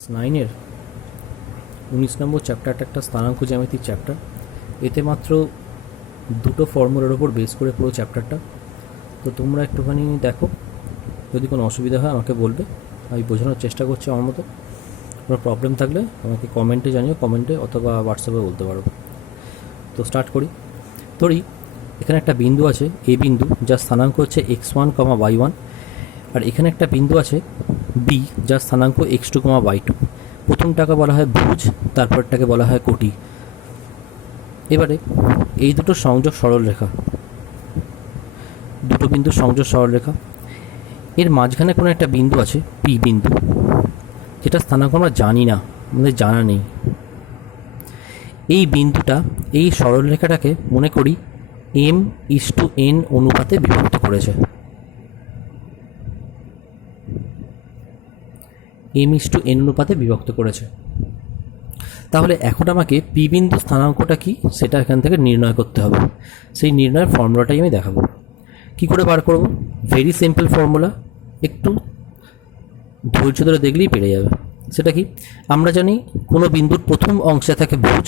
9-এর 19 নম্বর চ্যাপ্টারটা একটা স্থানাঙ্ক জ্যামিতিক চ্যাপ্টার। এতে মাত্র দুটো ফর্মুলার ওপর বেস করে পুরো চ্যাপ্টারটা। তো তোমরা একটুখানি দেখো, যদি কোনো অসুবিধা হয় আমাকে বলবে, আমি বোঝানোর চেষ্টা করছি আমার মতো। কোনো প্রবলেম থাকলে আমাকে কমেন্টে জানিও, কমেন্টে অথবা হোয়াটসঅ্যাপে বলতে পারো। তো স্টার্ট করি। ধরি এখানে একটা বিন্দু আছে, এ বিন্দু, যার স্থানাঙ্ক হচ্ছে x1, y1, আর এখানে একটা বিন্দু আছে বি, যার স্থানাঙ্ক x2, y2। প্রথমটাকে বলা হয় ভুজ, তারপরটাকে বলা হয় কোটি। এবারে এই দুটো সংযোগ সরলরেখা, দুটো বিন্দুর সংযোগ সরলরেখা, এর মাঝখানে কোনো একটা বিন্দু আছে পি বিন্দু, যেটা স্থানাঙ্ক আমরা জানি না, আমাদের জানা নেই। এই বিন্দুটা এই সরলরেখাটাকে মনে করি m:n অনুপাতে বিভক্ত করেছে। m:n অনুপাতে বিভক্ত করেছে। তাহলে এখন আমাকে পি বিন্দু স্থানাঙ্কটা কি সেটা এখান থেকে নির্ণয় করতে হবে। সেই নির্ণয়ের ফর্মুলাটাই আমি দেখাবো। কি করে বার করব? ভেরি সিম্পল ফর্মুলা, একটু ধৈর্য ধরে দেখলেই পেরে যাবে। সেটা কি? আমরা জানি কোনো বিন্দুর প্রথম অংশে থাকে ভুজ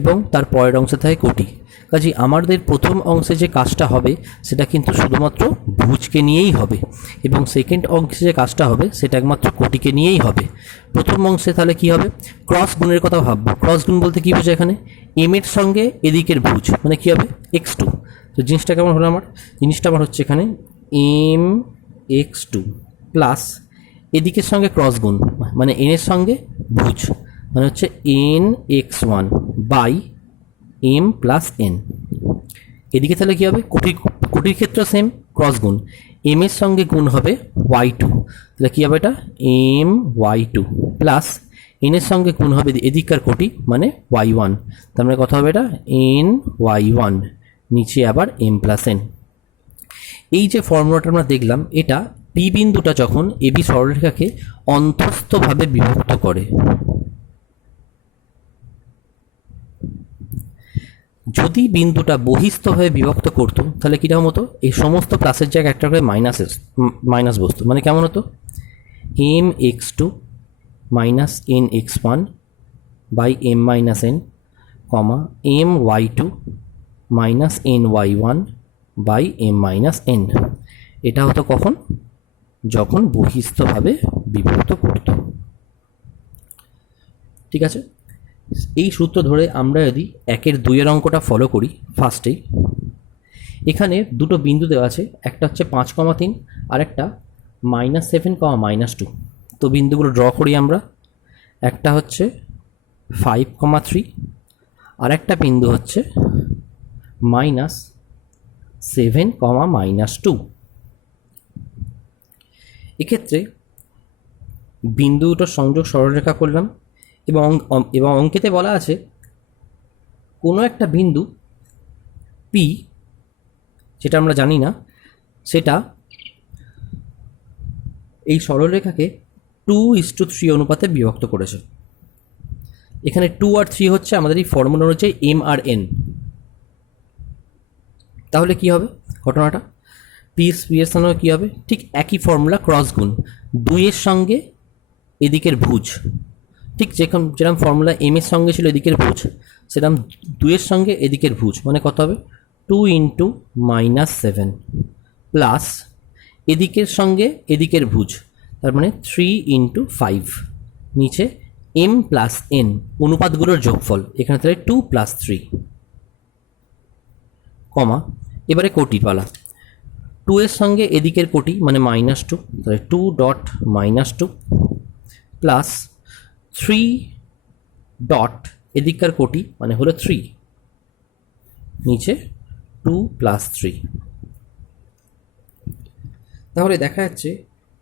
এবং তার পরের অংশে থাকে কোটি। কাজেই আমাদের প্রথম অংশে যে কাজটা হবে সেটা কিন্তু শুধুমাত্র ভুজকে নিয়েই হবে, এবং সেকেন্ড অংশে যে কাজটা হবে সেটা একমাত্র কোটিকে নিয়েই হবে। প্রথম অংশে তাহলে কি হবে? ক্রস গুণের কথা ভাববো। ক্রস গুণ বলতে কী বোঝায়? এখানে এম এর সঙ্গে এদিকের ভুজ, মানে কী হবে? x2। তো জিনিসটা কেমন হলো আমার? জিনিসটা আমার হচ্ছে এখানে mx2 প্লাস এদিকের সঙ্গে ক্রস গুণ, মানে এন এর সঙ্গে ভুজ, মানে হচ্ছে nx1 by m plus n। এদিকে তাহলে কী হবে? কোটির ক্ষেত্রে সেম, ক্রস গুণ, m এর সঙ্গে গুণ হবে y2, তাহলে কী হবে? এটা my2 প্লাস n এর সঙ্গে গুণ হবে এদিককার কোটি, মানে y1, তার মানে কথা হবে এটা ny1, নিচে আবার m প্লাস n। এই যে ফর্মুলাটা আমরা দেখলাম, এটা পি বিন্দুটা যখন এবি সরলরেখাকে অন্তস্থভাবে বিভক্ত করে, যদি বিন্দুটা বহিস্থভাবে বিভক্ত করতো তাহলে কীরকম হতো? এই সমস্ত প্লাসের জায়গায় একটা করে মাইনাস বস্তু, মানে কেমন হতো? mx2 minus nx1 by m minus n, comma my2 minus ny1 by m minus n। এটা হতো কখন? যখন বহিস্থভাবে বিভক্ত করত। ঠিক আছে, এই সূত্র ধরে আমরা যদি 1-2 অঙ্কটা ফলো করি, ফার্স্টেই এখানে দুটো বিন্দু দেওয়া আছে, একটা হচ্ছে 5,3 আর একটা -7, -2। তো বিন্দুগুলো ড্র করি আমরা। একটা হচ্ছে 5,3 আর একটা বিন্দু হচ্ছে -7, -2। এক্ষেত্রে বিন্দু দুটোর সংযোগ সরলরেখা করলাম, এবং অঙ্কেতে বলা আছে কোনো একটা বিন্দু পি, যেটা আমরা জানি না, সেটা এই সরলরেখাকে 2:3 অনুপাতে বিভক্ত করেছে। এখানে 2 আর 3 হচ্ছে আমাদের এই ফর্মুলা অনুযায়ী m আর n। তাহলে কি হবে ঘটনাটা? পি এর স্থানে কী হবে? ঠিক একই ফর্মুলা, ক্রস গুণ, 2 এর সঙ্গে এদিকের ভুজ, ঠিক যেরকম ফর্মুলা এম এর সঙ্গে ছিল এদিকের ভুজ, সেরকম 2 এর সঙ্গে এদিকের ভুজ, মানে কত হবে? 2 × -7 প্লাস এদিকের সঙ্গে এদিকের ভুজ, তার মানে 3 × 5, নিচে m প্লাস n, অনুপাতগুলোর যোগফল, এখানে তাহলে 2 + 3, কমা, এবারে কোটির পালা। 2 এর সঙ্গে এদিকের কোটি, মানে -2, তাহলে 2.-2 প্লাস 3 ডট এদিককার কোটি, মানে হলো 3, নিচে 2 + 3। তাহলে দেখা যাচ্ছে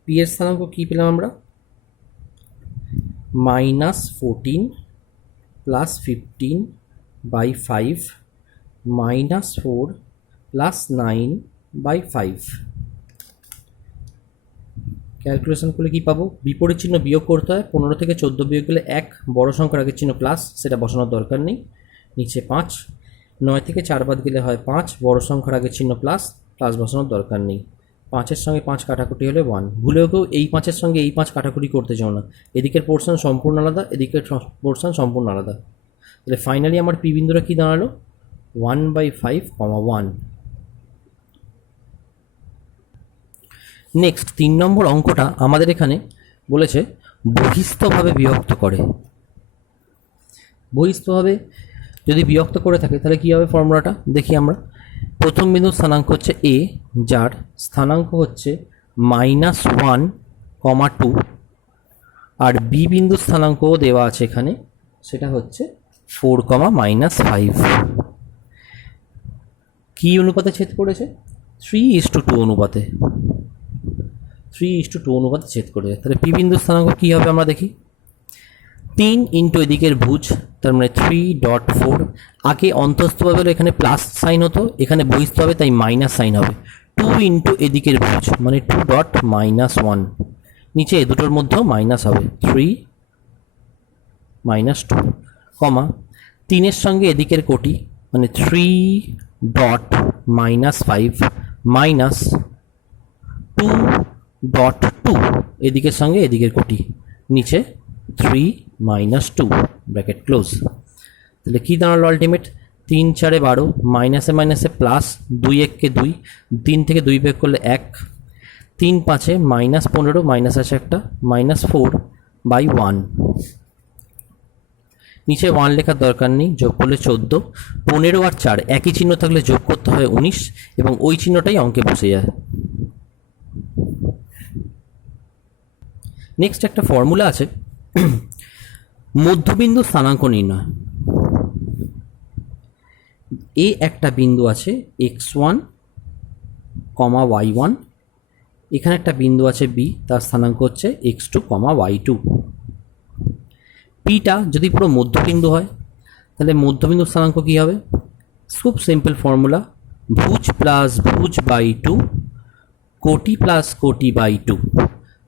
পি এর স্থানাঙ্ক কী পেলাম আমরা? -14 + 15/5 -4 + 9/5। ক্যালকুলেশন করলে কী পাবো? বিপরীত চিহ্ন বিয়োগ করতে হয়। 15 থেকে 14 বিয়োগ করলে 1, বড় সংখ্যার আগের চিহ্ন প্লাস, সেটা বসানোর দরকার নেই। নিচে 5, 9 থেকে 4 বাদ গেলে হয় 5, বড় সংখ্যার আগের চিহ্ন প্লাস, বসানোর দরকার নেই। 5-এর সঙ্গে 5 কাটাকুটি হলে 1। ভুলেও কেউ এই 5-এর সঙ্গে এই 5 কাটাকুটি করতে চাও না, এদিকের পোর্শন সম্পূর্ণ আলাদা, এদিকের পোর্শন সম্পূর্ণ আলাদা। তাহলে ফাইনালি আমার পি বিন্দুটা কী দাঁড়ালো? 1/5, 1। নেক্সট 3 নম্বর অঙ্কটা আমাদের এখানে বলেছে বহিস্থভাবে বিভক্ত করে। বহিস্থভাবে যদি বিভক্ত করে থাকে তাহলে কী হবে ফর্মুলাটা দেখি আমরা। প্রথম বিন্দুর স্থানাঙ্ক হচ্ছে এ, যার স্থানাঙ্ক হচ্ছে -1, 2, আর বি বিন্দুর স্থানাঙ্কও দেওয়া আছে এখানে, সেটা হচ্ছে 4, -5। কী অনুপাতে ছেদ করেছে? 3:2 অনুপাতে। 3:2 অনুপাতে ছেদ করেছে। তাহলে পি বিন্দুর স্থানাঙ্ক কী হবে আমরা দেখি। 3 ইন্টু এদিকের ভুজ, তার মানে 3.4। আগে অন্তস্থভাবে হলে এখানে প্লাস সাইন হতো, এখানে বহিস্থ হবে তাই মাইনাস সাইন হবে। 2 ইন্টু এদিকের ভুজ মানে 2.-1। নিচে এ দুটোর মধ্যেও মাইনাস হবে, 3 -2, কমা 3-এর সঙ্গে এদিকের কোটি মানে 3.-5 মাইনাস 2.2 এদিকের সঙ্গে এদিকের কোটি, নিচে 3 -2 ব্র্যাকেট ক্লোজ। তাহলে কী দাঁড়ালো আলটিমেট? 3 4 12, মাইনাসে মাইনাসে প্লাস, 2 1 2, 3 থেকে 2 বিয়োগ করলে 1, 3 5 -15, মাইনাস আছে একটা, -4/1। নিচে 1 লেখার দরকার নেই, যোগ করলে 14, 15 আর 4 একই চিহ্ন থাকলে যোগ করতে হয় 19, এবং ওই চিহ্নটাই অঙ্কে বসে যায়। নেক্সট একটা ফর্মুলা আছে মধ্যবিন্দু স্থানাঙ্ক নির্ণয়। এ একটা বিন্দু আছে x1, y1, এখানে একটা বিন্দু আছে বি, তার স্থানাঙ্ক হচ্ছে x2, y2। পিটা যদি পুরো মধ্যবিন্দু হয় তাহলে মধ্যবিন্দুর স্থানাঙ্ক কী হবে? খুব সিম্পল ফর্মুলা, ভুজ প্লাস ভুজ/2, কোটি প্লাস কোটি/2।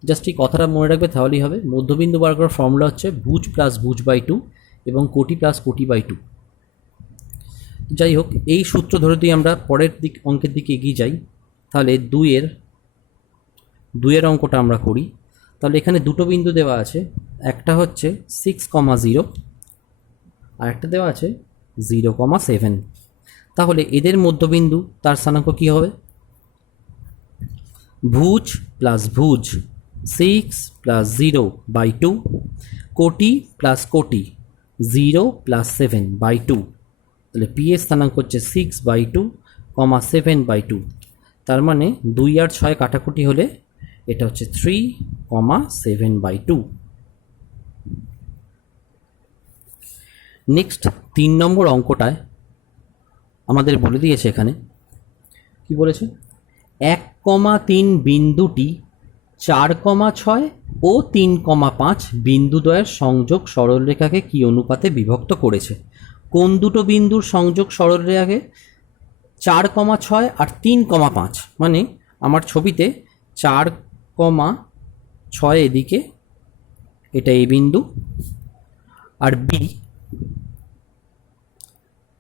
জাস্ট এই কথাটা মনে রাখবে তাহলেই হবে। মধ্যবিন্দু বার করার ফর্মুলা হচ্ছে ভুজ প্লাস ভুজ/2 এবং কোটি প্লাস কোটি/2। যাই হোক, এই সূত্র ধরে দিয়ে আমরা পরের অঙ্কের দিকে এগিয়ে যাই। তাহলে 2-এর অঙ্কটা আমরা করি। তাহলে এখানে দুটো বিন্দু দেওয়া আছে, একটা হচ্ছে 6, 0 আর একটা দেওয়া আছে 0, 7। তাহলে এদের মধ্যবিন্দু তার স্থানাঙ্ক কী হবে? ভুজ প্লাস ভুজ 6 + 0/2, কোটি প্লাস কোটি 0 + 7/2। তাহলে পি এর স্থানাঙ্ক হচ্ছে 6/2, 7/2। তার মানে 2 আর 6 কাটাকুটি হলে এটা হচ্ছে 3, 7/2। নেক্সট 3 নম্বর অঙ্কটায় আমাদের বলে দিয়েছে এখানে কি বলেছে? 1,3 বিন্দুটি 4,6 ও 3,5 বিন্দুদ্বয়ের সংযোগ সরলরেখাকে কি অনুপাতে বিভক্ত করেছে? কোন দুটো বিন্দুর সংযোগ সরলরেখাকে? 4,6 আর 3,5। মানে আমার ছবিতে 4,6 এদিকে, এটা এই বিন্দু, আর বি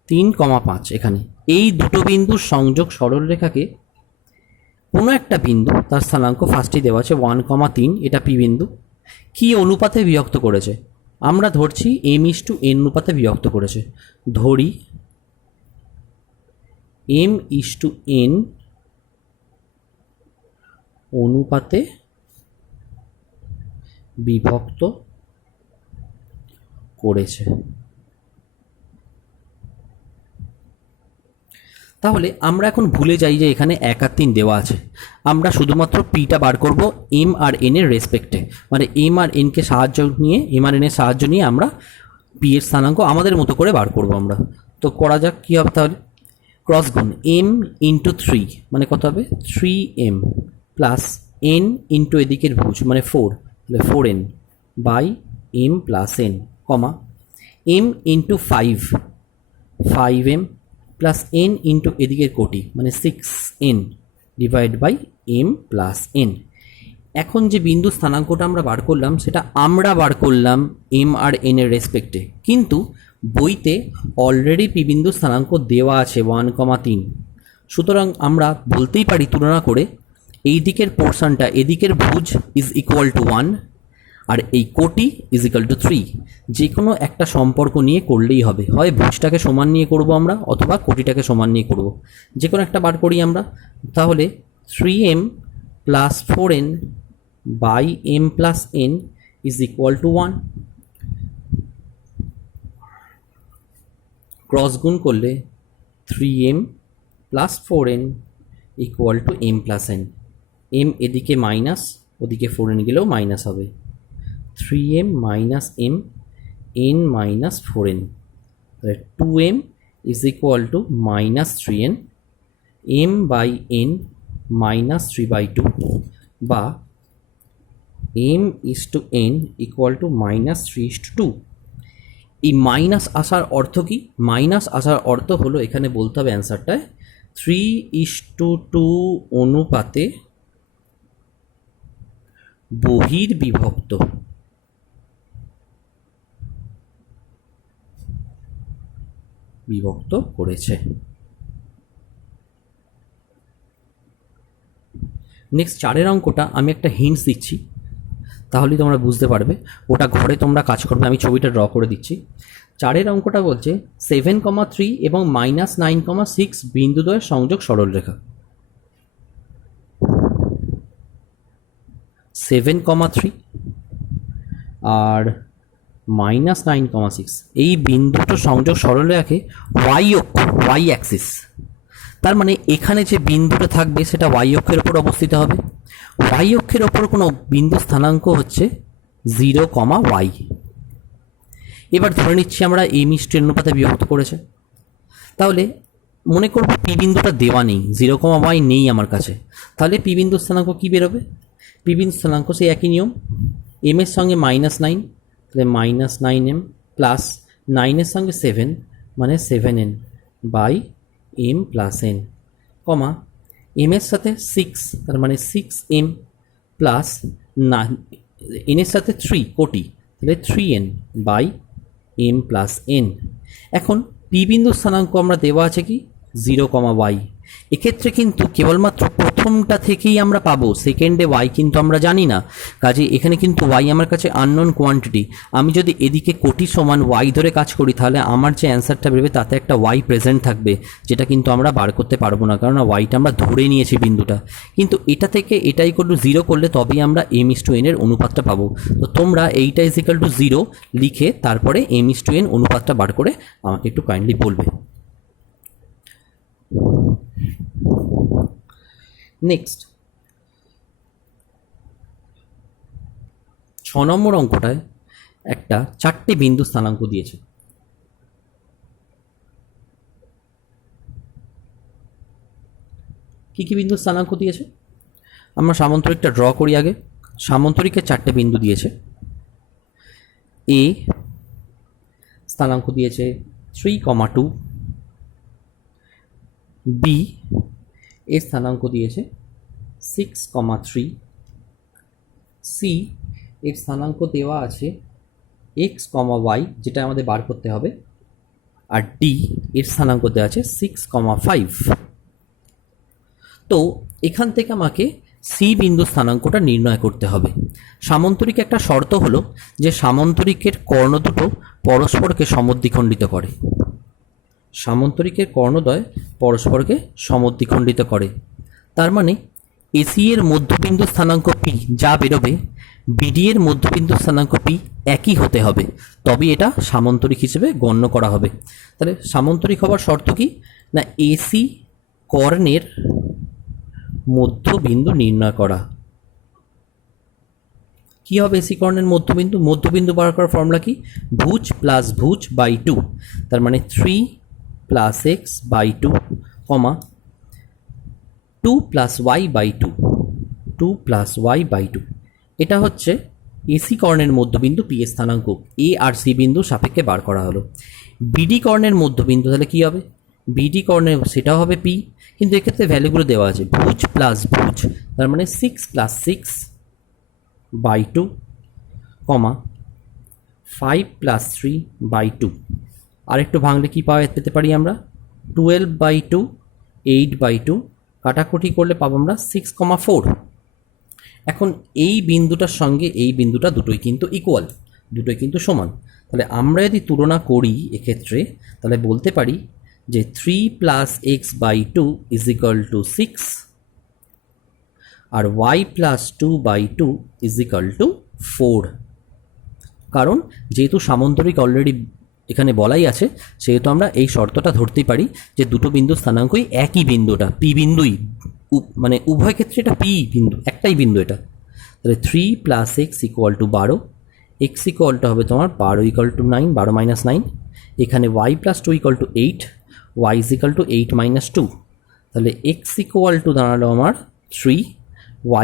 3,5 এখানে। এই দুটো বিন্দুর সংযোগ সরলরেখাকে কোনো একটা বিন্দু, তার স্থানাঙ্ক ফার্স্টেই দেওয়া আছে 1,3, এটা পি বিন্দু, কি অনুপাতে বিভক্ত করেছে? আমরা ধরছি m/n অনুপাতে বিভক্ত করেছে। ধরি m/n অনুপাতে বিভক্ত করেছে। তাহলে আমরা এখন ভুলে যাই যে এখানে 1 আর 3 দেওয়া আছে, আমরা শুধুমাত্র পিটা বার করব এম আর এন এর রেসপেক্টে। মানে এম আর এনকে সাহায্য নিয়ে, এম আর এন এর সাহায্য নিয়ে আমরা পি এর স্থানাঙ্ক আমাদের মতো করে বার করব আমরা। তো করা যাক কী হবে তাহলে। ক্রস গুণ m × 3 মানে কত হবে? 3m প্লাস n ইন্টু এদিকের ভুজ মানে 4, তাহলে 4n by m plus n, comma m × 5, 5m plus n into এদিকের কোটি মানে 6n divide by m plus n। এখন যে বিন্দু স্থানাঙ্কটা আমরা বার করলাম সেটা আমরা বার করলাম m আর n এর রেসপেক্টে, কিন্তু বইতে অলরেডি পি বিন্দু স্থানাঙ্ক দেওয়া আছে 1,3। সুতরাং আমরা বলতেই পারি তুলনা করে এই দিকের পোর্শনটা এদিকের ভুজ ইজ ইকুয়াল টু 1 আর এই কোটি ইজ ইকুয়াল টু 3। যে কোনো একটা সম্পর্ক নিয়ে করলেই হবে, হয় ভুজটাকে সমান নিয়ে করব আমরা অথবা কোটিটাকে সমান নিয়ে করব, যে কোনো একটা বার করি আমরা। তাহলে 3m plus 4n by m plus n is equal to 1। Cross গুণ করলে 3m plus 4n equal to m plus n। m এদিকে মাইনাস, ওদিকে 4n গেলেও মাইনাস হবে। 3m minus m n minus 4n, 2m is equal to minus 3n, m by n minus 3/2 বা m is to n equal to minus 3:2। এই minus আসার অর্থ কি? Minus আসার অর্থ হলো এখানে বলতে হবে অ্যান্সারটায় 3:2 অনুপাতে বহির্বিভক্ত। বিভক্ত করেছে। নেক্সট 4 অঙ্কটা আমি একটা হিন্টস দিচ্ছি, তাহলেই তোমরা বুঝতে পারবে। ওটা ঘরে তোমরা কাজ করবে, আমি ছবিটা ড্র করে দিচ্ছি। 4 অঙ্কটা বলছে 7,3 এবং -9,6 বিন্দুদ্বয়ের সংযোগ সরলরেখা। 7,3 আর -9,6 এই বিন্দুটো সংযোগ সরলরেখাকে ওয়াই অ্যাক্সিস, তার মানে এখানে যে বিন্দুটা থাকবে সেটা ওয়াই অক্ষের ওপর অবস্থিত হবে। ওয়াই অক্ষের ওপর কোনো বিন্দু স্থানাঙ্ক হচ্ছে 0,y। এবার ধরে নিচ্ছি আমরা m ইস টু n অনুপাতে বিভক্ত করেছে। তাহলে মনে করব পি বিন্দুটা দেওয়া নেই, 0,y নেই আমার কাছে। তাহলে পি বিন্দুর স্থানাঙ্ক কী বেরোবে? পি বিন্দুর স্থানাঙ্ক সেই একই নিয়ম, m এর সঙ্গে -9, তাহলে -9m প্লাস 9-এর সঙ্গে 7 মানে 7n by m plus n, comma m এর সাথে 6 তার মানে 6m প্লাস n এর সাথে 3 কোটি, তাহলে 3n by m plus n। এখন পি বিন্দুর স্থানাঙ্ক আমরা দেওয়া আছে কি 0,y। এক্ষেত্রে কিন্তু কেবলমাত্র প্রথমটা থেকেই আমরা পাবো, সেকেন্ডে y কিন্তু আমরা জানি না, কাজে এখানে কিন্তু y আমার কাছে আননোন কোয়ান্টিটি। আমি যদি এদিকে কোটি সমান y ধরে কাজ করি তাহলে আমার যে অ্যান্সারটা বেরোবে তাতে একটা y প্রেজেন্ট থাকবে, যেটা কিন্তু আমরা বার করতে পারবো না, কারণ yটা আমরা ধরে নিয়েছি বিন্দুটা। কিন্তু এটা থেকে এটা ইকুয়াল টু 0 করলে তবেই আমরা m ইস টু n এর অনুপাতটা পাবো। তো তোমরা এইটা ইজ ইকুয়াল টু 0 লিখে তারপরে m ইস টু n অনুপাতটা বার করে আমাকে একটু কাইন্ডলি বলবে। নেক্সট 6 নম্বর অঙ্কটায় একটা 4টে বিন্দু স্থানাঙ্ক দিয়েছে। কি কি বিন্দু স্থানাঙ্ক দিয়েছে? আমরা সামান্তরিকটা ড্র করি আগে। সামান্তরিকের 4টে বিন্দু দিয়েছে। এ স্থানাঙ্ক দিয়েছে 3,2, বি এর স্থানাঙ্ক দিয়েছে 6,3, সি এর স্থানাঙ্ক দেওয়া আছে x, y যেটা আমাদের বার করতে হবে, আর ডি এর স্থানাঙ্ক দেওয়া আছে 6,5। তো এখান থেকে আমাকে সি বিন্দু স্থানাঙ্কটা নির্ণয় করতে হবে। সামান্তরিক একটা শর্ত হলো যে সামান্তরিকের কর্ণ দুটো পরস্পরকে সমদ্বিখণ্ডিত করে। সামান্তরিকের কর্ণদ্বয় পরস্পরকে সমদ্বিখণ্ডিত করে, তার মানে এসি এর মধ্যবিন্দু স্থানাঙ্ক পি যা বেরোবে বিডি এর মধ্যবিন্দু স্থানাঙ্ক পি একই হতে হবে, তবে এটা সামান্তরিক হিসেবে গণ্য করা হবে। তাহলে সামান্তরিক হওয়ার শর্ত কি না, এসি কর্ণের মধ্যবিন্দু নির্ণয় করা। কি হবে এসি কর্ণের মধ্যবিন্দু? মধ্যবিন্দু বার করার ফর্মুলা কি? ভুজ প্লাস ভুজ বাই 2, তার মানে 3 plus X by 2, comma 2 plus Y by 2, 2 plus Y by 2। এটা হচ্ছে এসি কর্ণের মধ্যবিন্দু পি এর স্থানাঙ্ক এ আর সি বিন্দু সাপেক্ষে বার করা হলো। বিডি কর্ণের মধ্যবিন্দু তাহলে কী হবে? বিডি কর্ণের সেটাও হবে পি, কিন্তু এক্ষেত্রে ভ্যালুগুলো দেওয়া আছে ভুজ প্লাস ভুজ, তার মানে 6 plus 6 by 2, comma 5 plus 3 by 2। আরেকটু ভাঙলে কী পেতে পারি আমরা? 12/2, 8/2, কাটাকুটি করলে পাবো আমরা 6,4। এখন এই বিন্দুটার সঙ্গে এই বিন্দুটা দুটোই কিন্তু ইকুয়াল, দুটোই কিন্তু সমান। তাহলে আমরা যদি তুলনা করি এক্ষেত্রে, তাহলে বলতে পারি যে 3 + x/2 = 6 আর y + 2/2 = 4। কারণ যেহেতু সামন্তরিক অলরেডি এখানে বলাই আছে, সেহেতু আমরা এই শর্তটা ধরতেই পারি যে দুটো বিন্দুর স্থানাঙ্কই একই বিন্দুটা, পি বিন্দুই, মানে উভয় ক্ষেত্রে এটা পি বিন্দু, একটাই বিন্দু এটা। তাহলে 3 + x = 12, x হবে তোমার 12 = 9, 12 - 9। এখানে y + 2 = 8, y = 8 - 2। তাহলে x দাঁড়ালো আমার 3,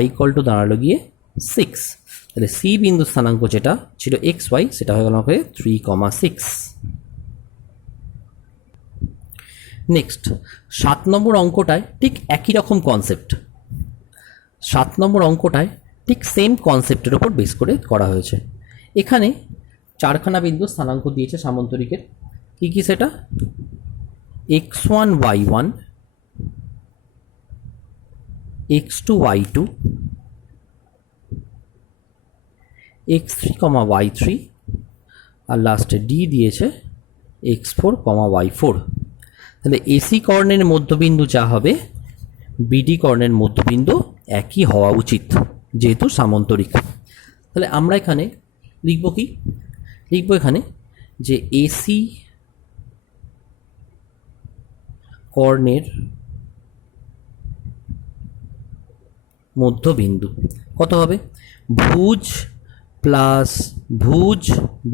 y দাঁড়ালো গিয়ে 6। তাহলে সি বিন্দু স্থানাঙ্ক যেটা ছিল xy, সেটা হয়ে গেল আমাকে 3,6। নেক্সট 7 নম্বর অঙ্কটায় ঠিক একই রকম কনসেপ্ট। 7 নম্বর অঙ্কটায় ঠিক সেম কনসেপ্টের ওপর বেস করে করা হয়েছে। এখানে 4খানা বিন্দু স্থানাঙ্ক দিয়েছে সামন্তরিকের। কি কি সেটা? x1 y1, x2 y2, x3, y3 আর লাস্টে ডি দিয়েছে x4, y4। তাহলে এসি কর্ণের মধ্যবিন্দু যা হবে, বিডি কর্ণের মধ্যবিন্দু একই হওয়া উচিত যেহেতু সামন্তরিক। তাহলে আমরা এখানে লিখব কি? লিখব এখানে যে এসি কর্ণের মধ্যবিন্দু কত হবে? ভুজ প্লাস ভুজ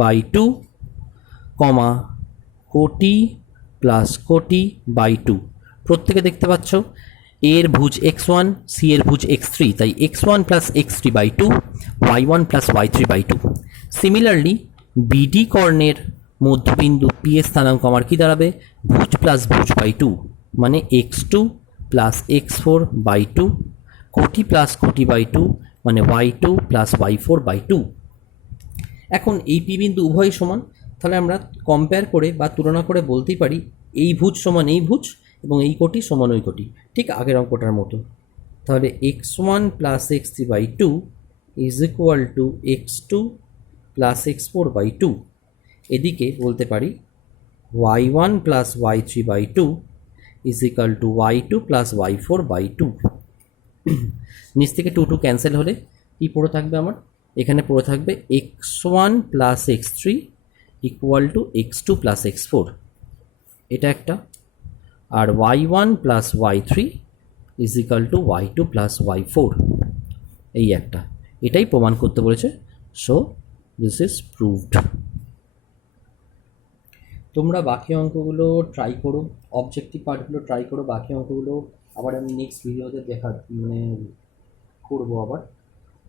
বাই 2, কোটি প্লাস কোটি বাই 2। প্রত্যেকে দেখতে পাচ্ছ এর ভুজ x1, সি এর ভুজ x3, তাই x1 plus x3 by 2, y1 plus y3 by 2। Similarly BD কর্ণের মধ্যবিন্দু পি এর স্থানাঙ্ক আমার কি দাঁড়াবে? ভুজ প্লাস ভুজ বাই 2, মানে x2 প্লাস x4 বাই 2, কোটি প্লাস কোটি বাই 2, মানে y2 প্লাস y4 বাই 2। এখন এই পি বিন্দু উভয়ই সমান, তাহলে আমরা কম্পেয়ার করে বা তুলনা করে বলতেই পারি এই ভুজ সমান এই ভুজ এবং এই কোটি সমান ওই কোটি, ঠিক আগের অঙ্কটার মতো। তাহলে x1 plus x3 by 2 = x2 plus x4 by 2। এদিকে বলতে পারি y1 plus y3 by 2 = y2 plus y4 by 2। নিচ থেকে 2 ক্যান্সেল হলে কি পড়ে থাকবে আমার? এখানে পড়ে থাকবে x1 plus x3 = x2 plus x4, এটা একটা। আর y1 plus y3 = y2 plus y4, এই একটা। এটাই প্রমাণ করতে বলেছে। So this is proved. তোমরা বাকি অঙ্কগুলো ট্রাই করো, অবজেক্টিভ পার্টগুলো ট্রাই করো। বাকি অঙ্কগুলো আবার আমি নেক্সট ভিডিওতে করবো আবার,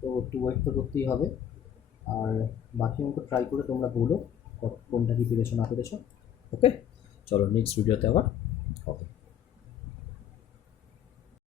তো একটু ওয়েট তো করতেই হবে। আর বাকি অঙ্ক ট্রাই করে তোমরা বলো কোনটা কি পেরেছো না পেরেছো। ওকে, চলো নেক্সট ভিডিওতে আবার হবে।